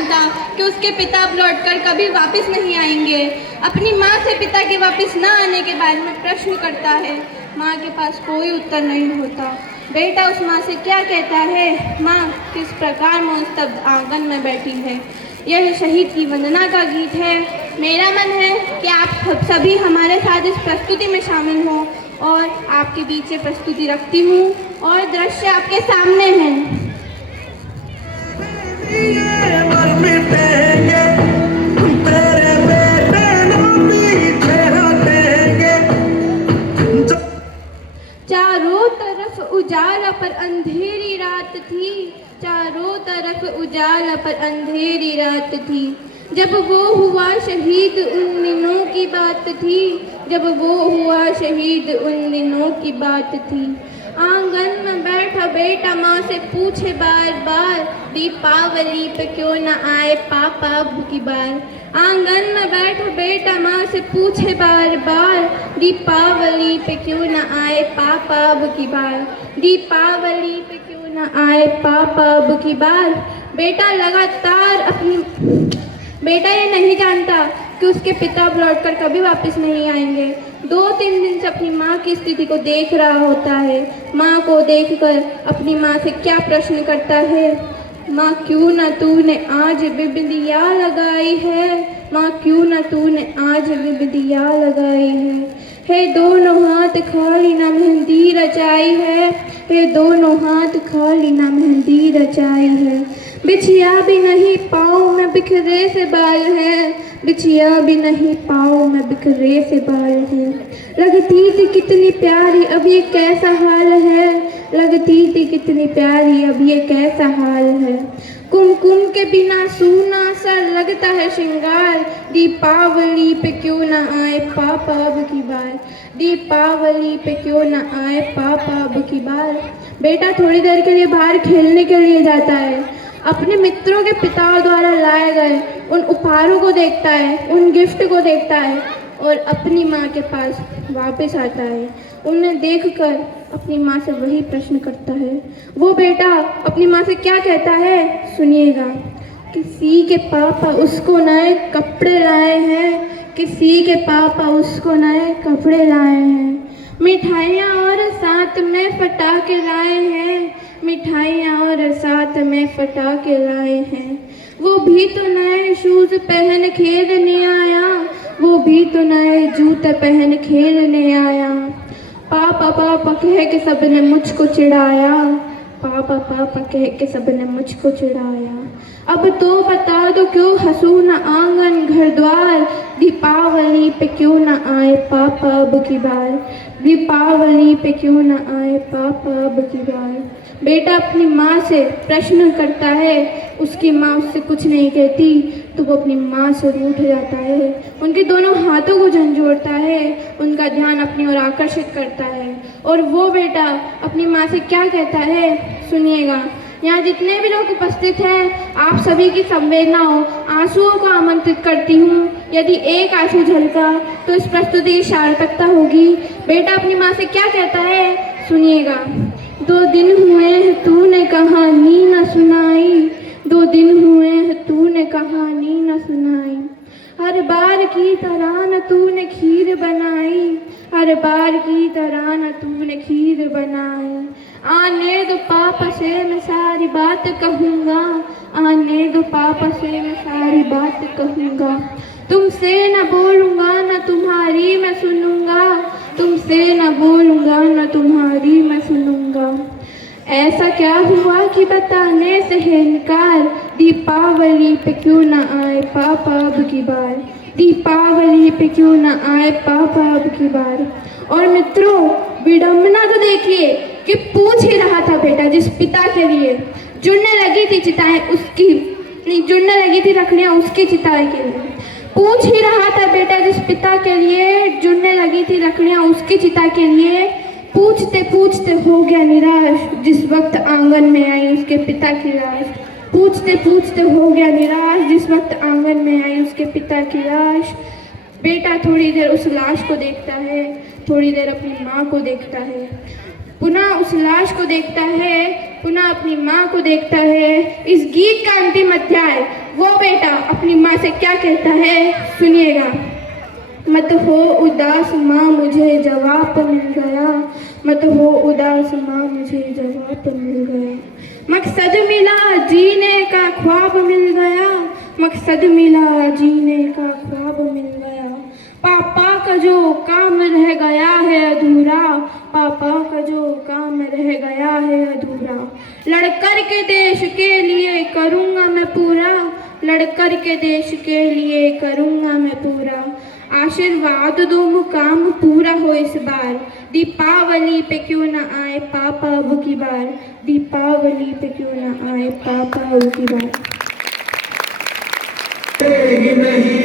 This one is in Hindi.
जानता कि उसके पिता अब लौटकर कभी वापस नहीं आएंगे। अपनी माँ से पिता के वापस न आने के बारे में प्रश्न करता है। माँ के पास कोई उत्तर नहीं होता। बेटा उस माँ से क्या कहता है? माँ किस प्रकार मुस्तब्द आंगन में बैठी है। यह शहीद की वंदना का गीत है। मेरा मन है कि आप सभी हमारे साथ इस प्रस्तुति में शामिल हों और आपके बीच प्रस्तुति रखती हूँ और दृश्य आपके सामने हैं। चारों तरफ उजाला पर अंधेरी रात थी, चारों तरफ उजाला पर अंधेरी रात थी। जब वो हुआ शहीद उन दिनों की बात थी, जब वो हुआ शहीद उन दिनों की बात थी। आंगन में बैठा बेटा माँ से पूछे बार बार, दीपावली पे क्यों न आए पापा अब की बार। आंगन में बैठा बेटा माँ से पूछे बार बार, दीपावली पे क्यों न आए पापा अब की बार। दीपावली पे क्यों न आए पापा अब की बार। बेटा लगातार बेटा ये नहीं जानता कि उसके पिता अब लौटकर कभी वापस नहीं आएंगे। 2-3 दिन से अपनी माँ की स्थिति को देख रहा होता है। माँ को देखकर अपनी माँ से क्या प्रश्न करता है? माँ क्यों ना तूने आज बिबदिया लगाई है। माँ क्यों ना तूने आज बिबदिया लगाई है दोनों हाथ खाली ना मेहंदी रचाई है दोनों हाथ खाली ना मेहंदी रचाई है। बिछिया भी नहीं पाँव में बिखरे से बाल है, बिछिया भी नहीं पाँव में बिखरे से बाल है। लगती थी कितनी प्यारी अब ये कैसा हाल है, लगती थी कितनी प्यारी अब ये कैसा हाल है। कुमकुम के बिना सूना सा लगता है श्रृंगार। दीपावली पे क्यों ना आए पापा अब की बार। दीपावली पे क्यों ना आए पापा अब की बार। बेटा थोड़ी देर के लिए बाहर खेलने के लिए जाता है। अपने मित्रों के पिता द्वारा लाए गए उन उपहारों को देखता है, उन गिफ्ट को देखता है और अपनी माँ के पास वापस आता है। उन्हें देखकर अपनी माँ से वही प्रश्न करता है। वो बेटा अपनी माँ से क्या कहता है सुनिएगा। किसी के पापा उसको नए कपड़े लाए हैं, किसी के पापा उसको नए कपड़े लाए हैं। मिठाइयाँ और साथ में पटाखे लाए हैं, मिठाइयाँ और साथ में पटाखे लाए हैं। वो भी तो नए शूज पहन खेलने आया, वो भी तो नए जूते पहन खेलने आया। पापा पापा कह के सबने मुझको चिढ़ाया, पापा पापा कह के सबने मुझको चिढ़ाया। अब तो बता दो क्यों हंसू न आंगन घर द्वार। दीपावली पे क्यों न आए पापा अब की बार। दीपावली पे क्यों न आए पापा अब की बार। बेटा अपनी माँ से प्रश्न करता है। उसकी माँ उससे कुछ नहीं कहती तो वो अपनी माँ से रूठ जाता है। उनके दोनों हाथों को झंझोड़ता है, उनका ध्यान अपनी ओर आकर्षित करता है और वो बेटा अपनी माँ से क्या कहता है सुनिएगा। यहाँ जितने भी लोग उपस्थित हैं आप सभी की संवेदनाओं आंसुओं को आमंत्रित करती हूँ। यदि एक आंसू झलका तो इस प्रस्तुति की सार्थकता होगी। बेटा अपनी माँ से क्या कहता है सुनिएगा। 2 दिन हुए हैं तूने कहानी न सुनाई, 2 दिन हुए हैं तूने कहानी न सुनाई। हर बार की तरह न तूने खीर बनाई, हर बार की तरह न तूने खीर बनाई। आने दो पापा से मैं सारी बात कहूँगा, आने दो पापा से मैं सारी बात कहूँगा। तुमसे न बोलूँगा न तुम्हारी मैं सुनूँगा, तुमसे न बोलूँगा न तुम्हारी मैं सुनूँगा। ऐसा क्या हुआ कि बताने से है इनकार। दीपावली पे क्यों न आए पापा अब की बार। दीपावली पे क्यों न आए पापा अब की बार। और मित्रों विडंबना तो देखिए कि पूछ ही रहा था बेटा जिस पिता के लिए जुड़ने लगी थी चिताएं उसकी नहीं, जुड़ने लगी थी रखड़ियाँ उसकी चिताएं के लिए। पूछ ही रहा था बेटा जिस पिता के लिए जुड़ने लगी थी रखड़ियाँ उसकी चिता के लिए। पूछते पूछते हो गया निराश जिस वक्त आंगन में आई उसके पिता की लाश। पूछते पूछते हो गया निराश जिस वक्त आंगन में आई उसके पिता की लाश। बेटा थोड़ी देर उस लाश को देखता है, थोड़ी देर अपनी माँ को देखता है, पुनः उस लाश को देखता है, पुनः अपनी माँ को देखता है। इस गीत का अंतिम अध्याय वो अपनी माँ से क्या कहता है, सुनिएगा। मत हो उदास माँ, मुझे जवाब मिल गया। मत हो उदास माँ, मुझे जवाब मिल गया। मकसद मिला जीने का ख्वाब मिल गया। मकसद मिला जीने का ख्वाब मिल गया। पापा का जो काम रह गया है अधूरा, पापा का जो काम रह गया है अधूरा, लड़कर के देश के लिए करूँगा मैं पूरा। लड़कर के देश के लिए करूँगा मैं पूरा। आशीर्वाद दो मुकाम पूरा हो इस बार। दीपावली पे क्यों ना आए पापा अब की बार। दीपावली पे क्यों ना आए पापा अब की बार। नहीं